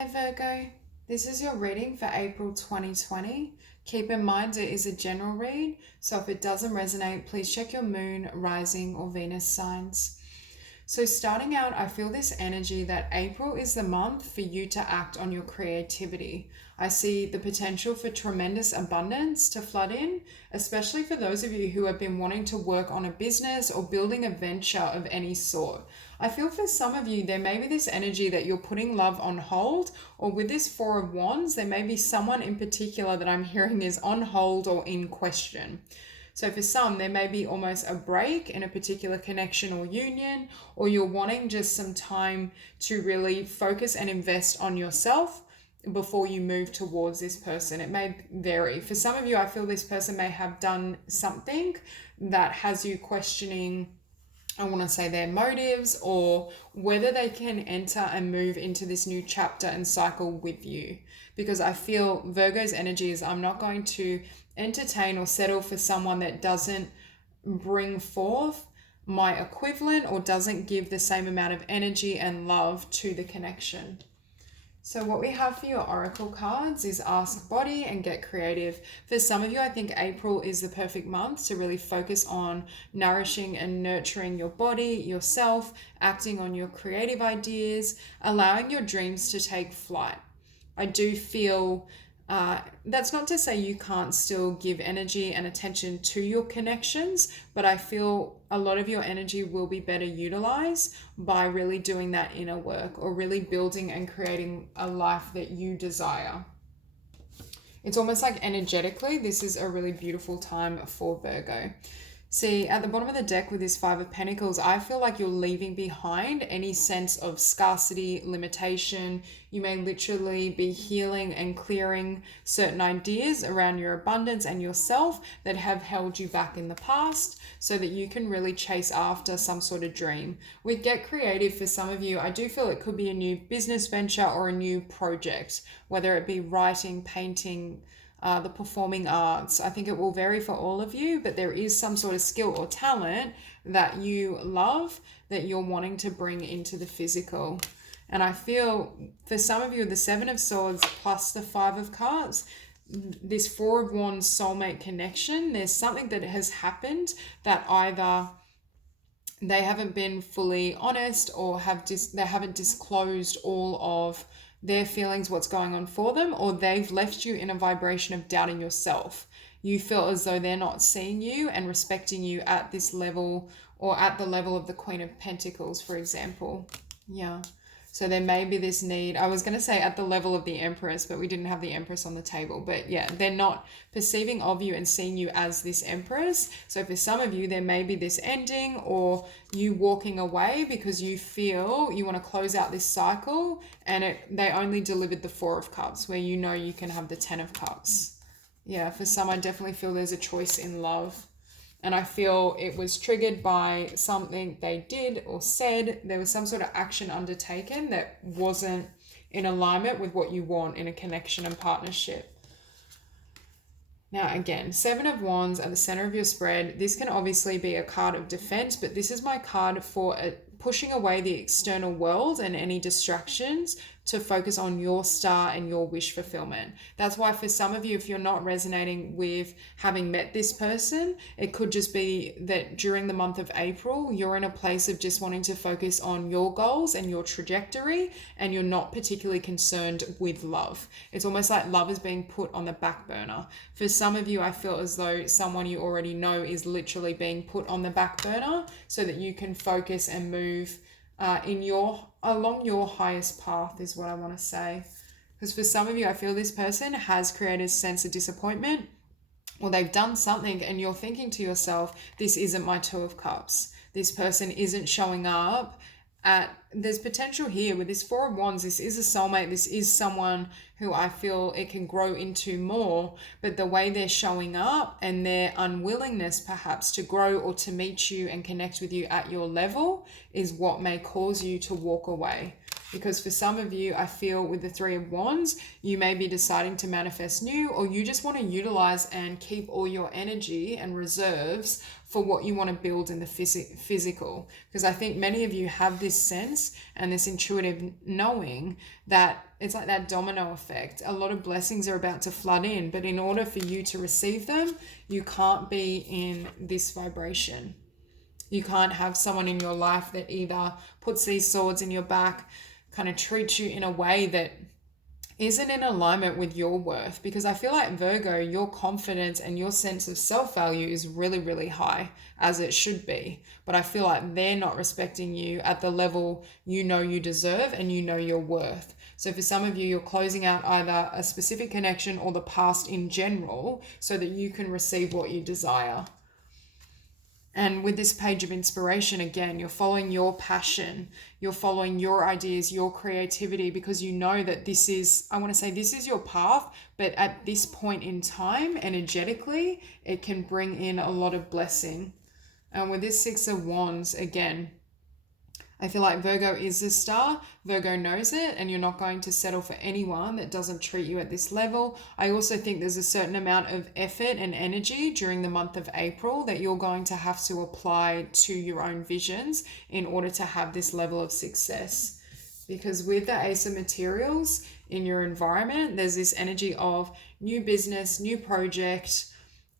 Hi Virgo, this is your reading for April 2020. Keep in mind it is a general read, so if it doesn't resonate, please check your moon, rising, or Venus signs. So starting out, I feel this energy that April is the month for you to act on your creativity. I see the potential for tremendous abundance to flood in, especially for those of you who have been wanting to work on a business or building a venture of any sort. I feel for some of you, there may be this energy that you're putting love on hold, or with this Four of Wands, there may be someone in particular that I'm hearing is on hold or in question. So for some, there may be almost a break in a particular connection or union, or you're wanting just some time to really focus and invest on yourself before you move towards this person. It may vary. For some of you, I feel this person may have done something that has you questioning, I want to say, their motives or whether they can enter and move into this new chapter and cycle with you. Because I feel Virgo's energy is I'm not going to entertain or settle for someone that doesn't bring forth my equivalent or doesn't give the same amount of energy and love to the connection. So what we have for your oracle cards is ask body and get creative. For some of you, I think April is the perfect month to really focus on nourishing and nurturing your body, yourself, acting on your creative ideas, allowing your dreams to take flight. I do feel that's not to say you can't still give energy and attention to your connections, but I feel a lot of your energy will be better utilized by really doing that inner work or really building and creating a life that you desire. It's almost like energetically, this is a really beautiful time for Virgo. See, at the bottom of the deck with this Five of Pentacles, I feel like you're leaving behind any sense of scarcity, limitation. You may literally be healing and clearing certain ideas around your abundance and yourself that have held you back in the past so that you can really chase after some sort of dream. With Get Creative, for some of you, I do feel it could be a new business venture or a new project, whether it be writing, painting, the performing arts. I think it will vary for all of you, but there is some sort of skill or talent that you love that you're wanting to bring into the physical. And I feel for some of you, the Seven of Swords plus the Five of Cups, this Four of Wands soulmate connection, there's something that has happened that either they haven't been fully honest or they haven't disclosed all of their feelings, what's going on for them, or they've left you in a vibration of doubting yourself. You feel as though they're not seeing you and respecting you at this level or at the level of the Queen of Pentacles, for example. Yeah. So there may be this need, I was going to say at the level of the Empress, but we didn't have the Empress on the table. But yeah, they're not perceiving of you and seeing you as this Empress. So for some of you, there may be this ending or you walking away because you feel you want to close out this cycle and they only delivered the Four of Cups where you know you can have the 10 of Cups. Yeah, for some, I definitely feel there's a choice in love. And I feel it was triggered by something they did or said. There was some sort of action undertaken that wasn't in alignment with what you want in a connection and partnership. Now, again, Seven of Wands at the center of your spread. This can obviously be a card of defense, but this is my card for pushing away the external world and any distractions to focus on your star and your wish fulfillment. That's why for some of you, if you're not resonating with having met this person, it could just be that during the month of April, you're in a place of just wanting to focus on your goals and your trajectory, and you're not particularly concerned with love. It's almost like love is being put on the back burner. For some of you, I feel as though someone you already know is literally being put on the back burner so that you can focus and move along your highest path is what I want to say. Because for some of you, I feel this person has created a sense of disappointment or they've done something and you're thinking to yourself, this isn't my Two of Cups. This person isn't showing up. There's potential here with this Four of Wands. This is a soulmate. This is someone who I feel it can grow into more, but the way they're showing up and their unwillingness perhaps to grow or to meet you and connect with you at your level is what may cause you to walk away. because for some of you, I feel with the Three of Wands, you may be deciding to manifest new, or you just want to utilize and keep all your energy and reserves for what you want to build in the physical. Because I think many of you have this sense and this intuitive knowing that it's like that domino effect. A lot of blessings are about to flood in, but in order for you to receive them, you can't be in this vibration. You can't have someone in your life that either puts these swords in your back, kind of treats you in a way that isn't in alignment with your worth. Because I feel like Virgo, your confidence and your sense of self-value is really, really high, as it should be. But I feel like they're not respecting you at the level you know you deserve and you know your worth. So for some of you, you're closing out either a specific connection or the past in general so that you can receive what you desire. And with this page of inspiration, again, you're following your passion, you're following your ideas, your creativity, because you know that this is, I want to say this is your path, but at this point in time, energetically, it can bring in a lot of blessing. And with this Six of Wands, again, I feel like Virgo is the star. Virgo knows it, and you're not going to settle for anyone that doesn't treat you at this level. I also think there's a certain amount of effort and energy during the month of April that you're going to have to apply to your own visions in order to have this level of success. Because with the Ace of Materials in your environment, there's this energy of new business, new project,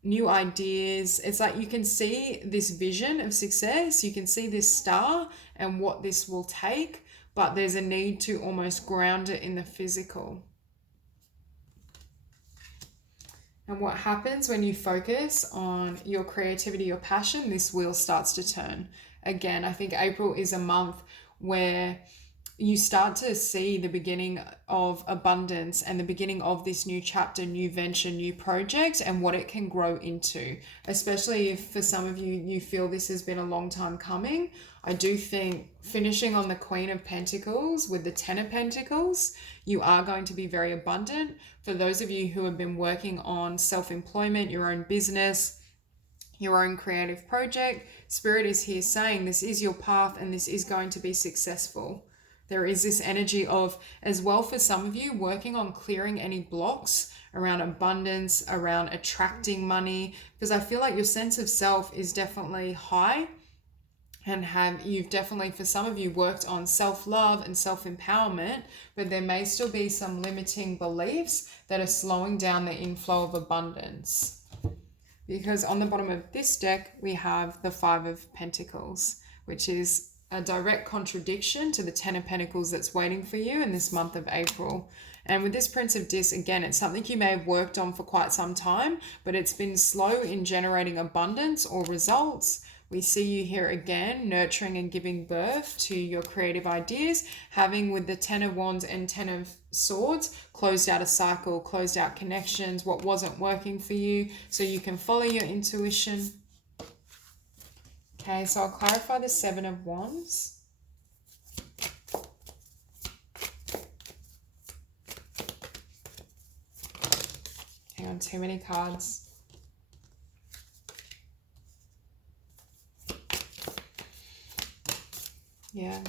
new ideas. It's like you can see this vision of success, you can see this star and what this will take, but there's a need to almost ground it in the physical. And what happens when you focus on your creativity, your passion, this wheel starts to turn. Again, I think April is a month where you start to see the beginning of abundance and the beginning of this new chapter, new venture, new project, and what it can grow into. Especially if for some of you, you feel this has been a long time coming. I do think finishing on the Queen of Pentacles with the Ten of Pentacles, you are going to be very abundant. For those of you who have been working on self-employment, your own business, your own creative project, Spirit is here saying this is your path and this is going to be successful. There is this energy of, as well for some of you, working on clearing any blocks around abundance, around attracting money, because I feel like your sense of self is definitely high, and you've definitely, for some of you, worked on self-love and self-empowerment, but there may still be some limiting beliefs that are slowing down the inflow of abundance. Because on the bottom of this deck, we have the Five of Pentacles, which is a direct contradiction to the Ten of Pentacles that's waiting for you in this month of April. And with this Prince of Dis, again, it's something you may have worked on for quite some time, but it's been slow in generating abundance or results. We see you here again, nurturing and giving birth to your creative ideas, having with the Ten of Wands and Ten of Swords, closed out a cycle, closed out connections, what wasn't working for you, so you can follow your intuition. Okay, so I'll clarify the Seven of Wands. Hang on, too many cards. Yeah.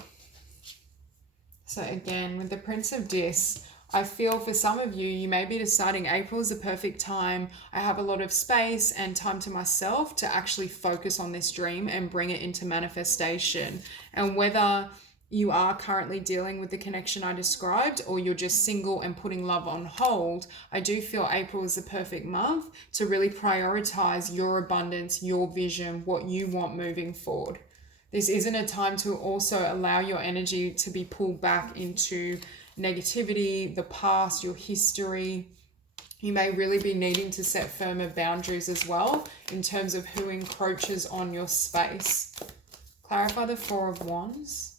So again, with the Prince of Dis, I feel for some of you, you may be deciding April is the perfect time. I have a lot of space and time to myself to actually focus on this dream and bring it into manifestation. And whether you are currently dealing with the connection I described or you're just single and putting love on hold, I do feel April is the perfect month to really prioritize your abundance, your vision, what you want moving forward. This isn't a time to also allow your energy to be pulled back into negativity, the past, your history. You may really be needing to set firmer boundaries as well in terms of who encroaches on your space. Clarify the Four of Wands.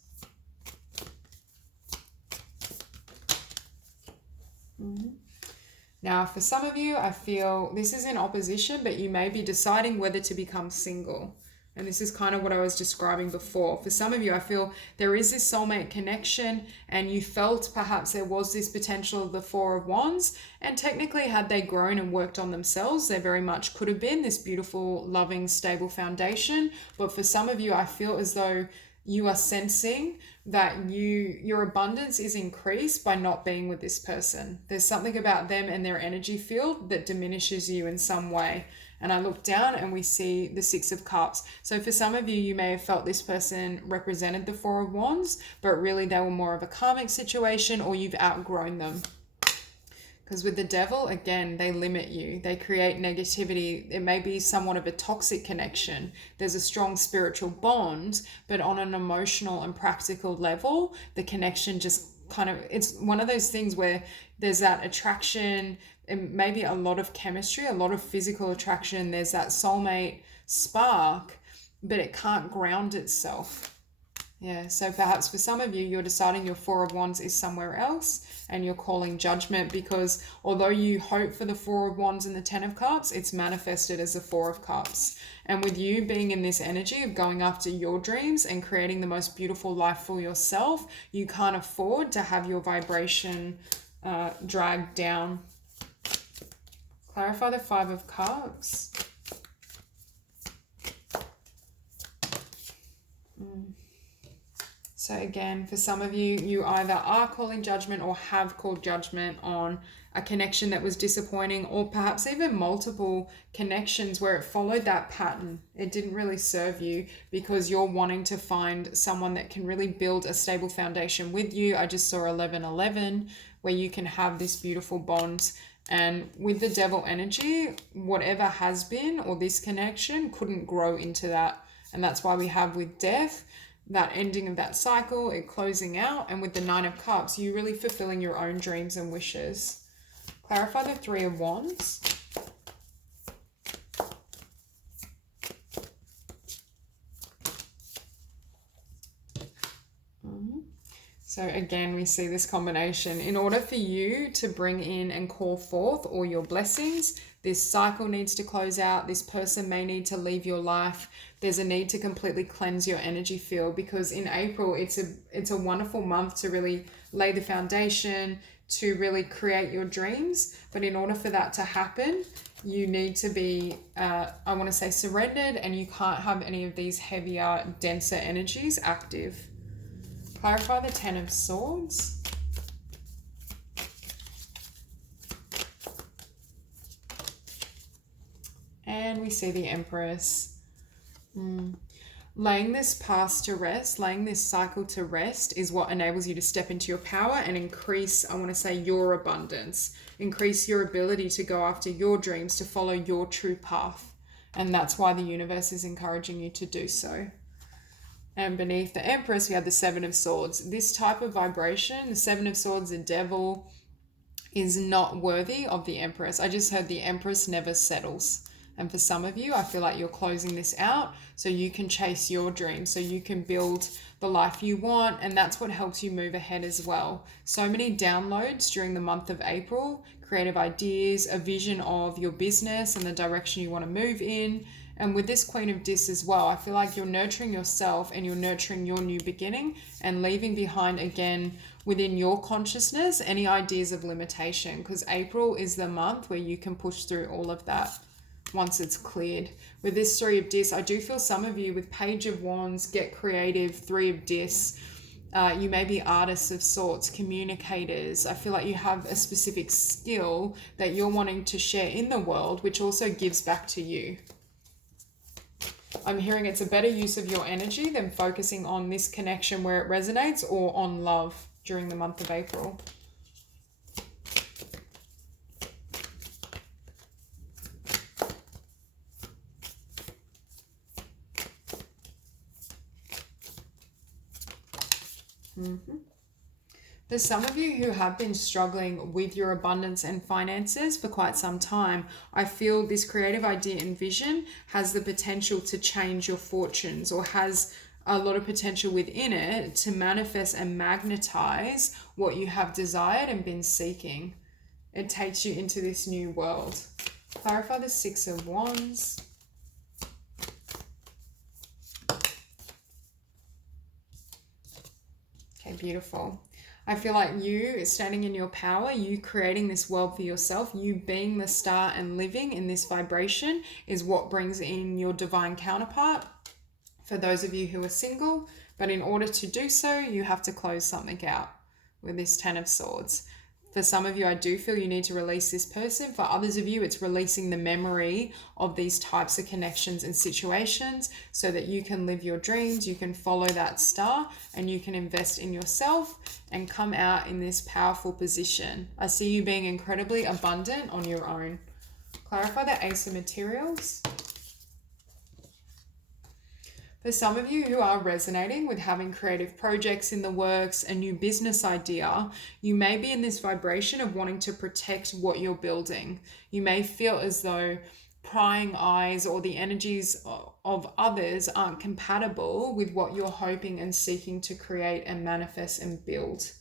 Now, for some of you, I feel this is in opposition, but you may be deciding whether to become single. And this is kind of what I was describing before. For some of you, I feel there is this soulmate connection and you felt perhaps there was this potential of the Four of Wands. And technically, had they grown and worked on themselves, there very much could have been this beautiful, loving, stable foundation. But for some of you, I feel as though you are sensing that your abundance is increased by not being with this person. There's something about them and their energy field that diminishes you in some way. And I look down and we see the Six of Cups. So for some of you, you may have felt this person represented the Four of Wands, but really they were more of a karmic situation, or you've outgrown them. Because with the Devil, again, they limit you. They create negativity. It may be somewhat of a toxic connection. There's a strong spiritual bond, but on an emotional and practical level, the connection just kind of, it's one of those things where there's that attraction and maybe a lot of chemistry, a lot of physical attraction. There's that soulmate spark, but it can't ground itself. Yeah, so perhaps for some of you, you're deciding your Four of Wands is somewhere else and you're calling judgment, because although you hope for the Four of Wands and the Ten of Cups, it's manifested as the Four of Cups. And with you being in this energy of going after your dreams and creating the most beautiful life for yourself, you can't afford to have your vibration dragged down. Clarify the Five of Cups. So again, for some of you, you either are calling judgment or have called judgment on a connection that was disappointing, or perhaps even multiple connections where it followed that pattern. It didn't really serve you because you're wanting to find someone that can really build a stable foundation with you. I just saw 1111 where you can have this beautiful bond. And with the Devil energy, whatever has been or this connection couldn't grow into that. And that's why we have with death, that ending of that cycle, it closing out. And with the Nine of Cups, you really fulfilling your own dreams and wishes. Clarify the Three of Wands. So again, we see this combination. In order for you to bring in and call forth all your blessings, this cycle needs to close out. This person may need to leave your life. There's a need to completely cleanse your energy field, because in April, it's a wonderful month to really lay the foundation, to really create your dreams. But in order for that to happen, you need to be, I want to say, surrendered, and you can't have any of these heavier, denser energies active. Clarify the Ten of Swords. And we see the Empress. Laying this past to rest, laying this cycle to rest is what enables you to step into your power and increase, I want to say, your abundance. Increase your ability to go after your dreams, to follow your true path. And that's why the universe is encouraging you to do so. And beneath the Empress, we have the Seven of Swords. This type of vibration, the Seven of Swords, the Devil, is not worthy of the Empress. I just heard the Empress never settles. And for some of you, I feel like you're closing this out so you can chase your dreams, so you can build the life you want. And that's what helps you move ahead as well. So many downloads during the month of April, creative ideas, a vision of your business and the direction you want to move in. And with this Queen of Dis as well, I feel like you're nurturing yourself and you're nurturing your new beginning and leaving behind, again, within your consciousness, any ideas of limitation, because April is the month where you can push through all of that once it's cleared. With this Three of Dis, I do feel some of you with Page of Wands, get creative, Three of Dis, you may be artists of sorts, communicators. I feel like you have a specific skill that you're wanting to share in the world, which also gives back to you. I'm hearing it's a better use of your energy than focusing on this connection where it resonates, or on love during the month of April. There's some of you who have been struggling with your abundance and finances for quite some time. I feel this creative idea and vision has the potential to change your fortunes, or has a lot of potential within it to manifest and magnetize what you have desired and been seeking. It takes you into this new world. Clarify the Six of Wands. Okay, beautiful. I feel like you standing in your power, you creating this world for yourself, you being the star and living in this vibration is what brings in your divine counterpart. For those of you who are single, But in order to do so, you have to close something out with this Ten of Swords. For some of you, I do feel you need to release this person. For others of you, it's releasing the memory of these types of connections and situations so that you can live your dreams, you can follow that star, and you can invest in yourself and come out in this powerful position. I see you being incredibly abundant on your own. Clarify the Ace of Materials. For some of you who are resonating with having creative projects in the works, a new business idea, you may be in this vibration of wanting to protect what you're building. You may feel as though prying eyes or the energies of others aren't compatible with what you're hoping and seeking to create and manifest and build.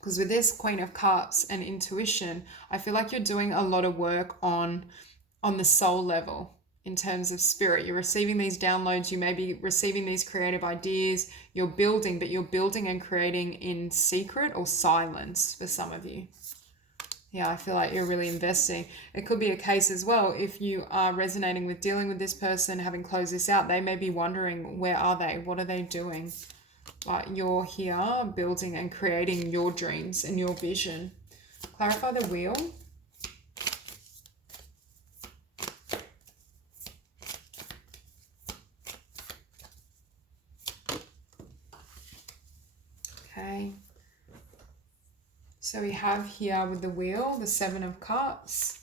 Because with this Queen of Cups and intuition, I feel like you're doing a lot of work on the soul level. In terms of spirit, you're receiving these downloads, you may be receiving these creative ideas, you're building, but you're building and creating in secret or silence for some of you. Yeah, I feel like you're really investing. It could be a case as well, if you are resonating with dealing with this person, having closed this out, they may be wondering, where are they? What are they doing? But you're here building and creating your dreams and your vision. Clarify the Wheel. Okay, so we have here with the Wheel, the Seven of Cups.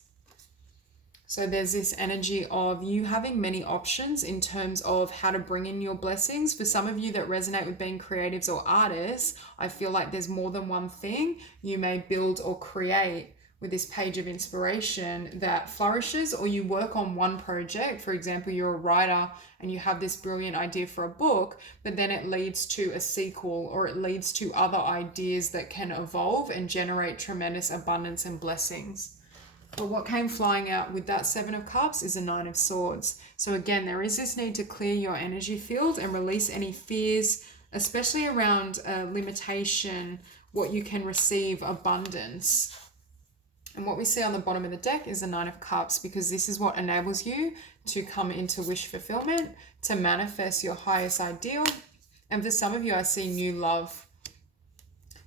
So there's this energy of you having many options in terms of how to bring in your blessings. For some of you that resonate with being creatives or artists, I feel like there's more than one thing you may build or create with this Page of Inspiration that flourishes, or you work on one project. For example, you're a writer and you have this brilliant idea for a book, but then it leads to a sequel or it leads to other ideas that can evolve and generate tremendous abundance and blessings. But what came flying out with that Seven of Cups is a Nine of Swords. So again, there is this need to clear your energy field and release any fears, especially around limitation, what you can receive, abundance. And what we see on the bottom of the deck is the Nine of Cups, because this is what enables you to come into wish fulfillment, to manifest your highest ideal. And for some of you, I see new love.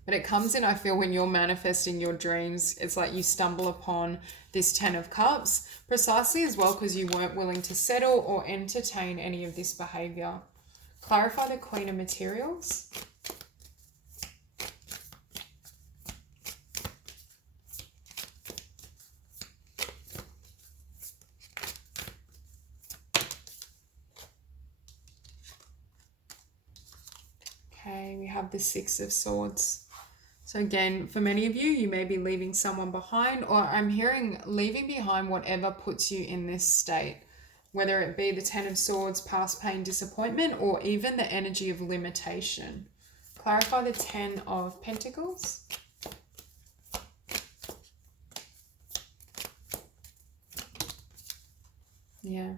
But it comes in, I feel, when you're manifesting your dreams, it's like you stumble upon this Ten of Cups, precisely as well because you weren't willing to settle or entertain any of this behavior. Clarify the Queen of Materials. Okay, we have the Six of Swords. So again, for many of you, you may be leaving someone behind, or I'm hearing leaving behind whatever puts you in this state, whether it be the Ten of Swords, past pain, disappointment, or even the energy of limitation. Clarify the Ten of Pentacles. Yeah.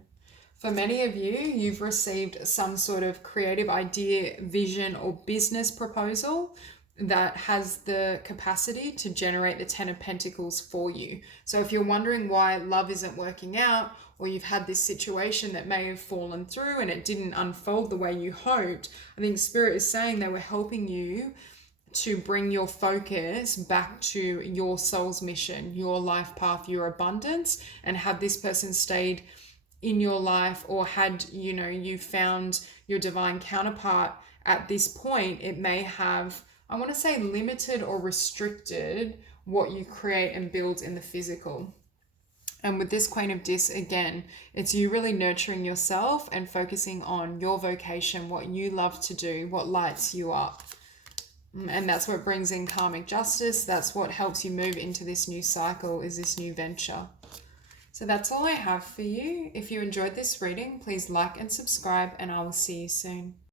For many of you, you've received some sort of creative idea, vision, or business proposal that has the capacity to generate the Ten of Pentacles for you. So if you're wondering why love isn't working out, or you've had this situation that may have fallen through and it didn't unfold the way you hoped, I think Spirit is saying they were helping you to bring your focus back to your soul's mission, your life path, your abundance. And had this person stayed in your life, or had, you found your divine counterpart at this point, it may have, I want to say, limited or restricted what you create and build in the physical. And with this Queen of Dis, again, it's you really nurturing yourself and focusing on your vocation, what you love to do, what lights you up. And that's what brings in karmic justice. That's what helps you move into this new cycle, is this new venture. So that's all I have for you. If you enjoyed this reading, please like and subscribe, and I will see you soon.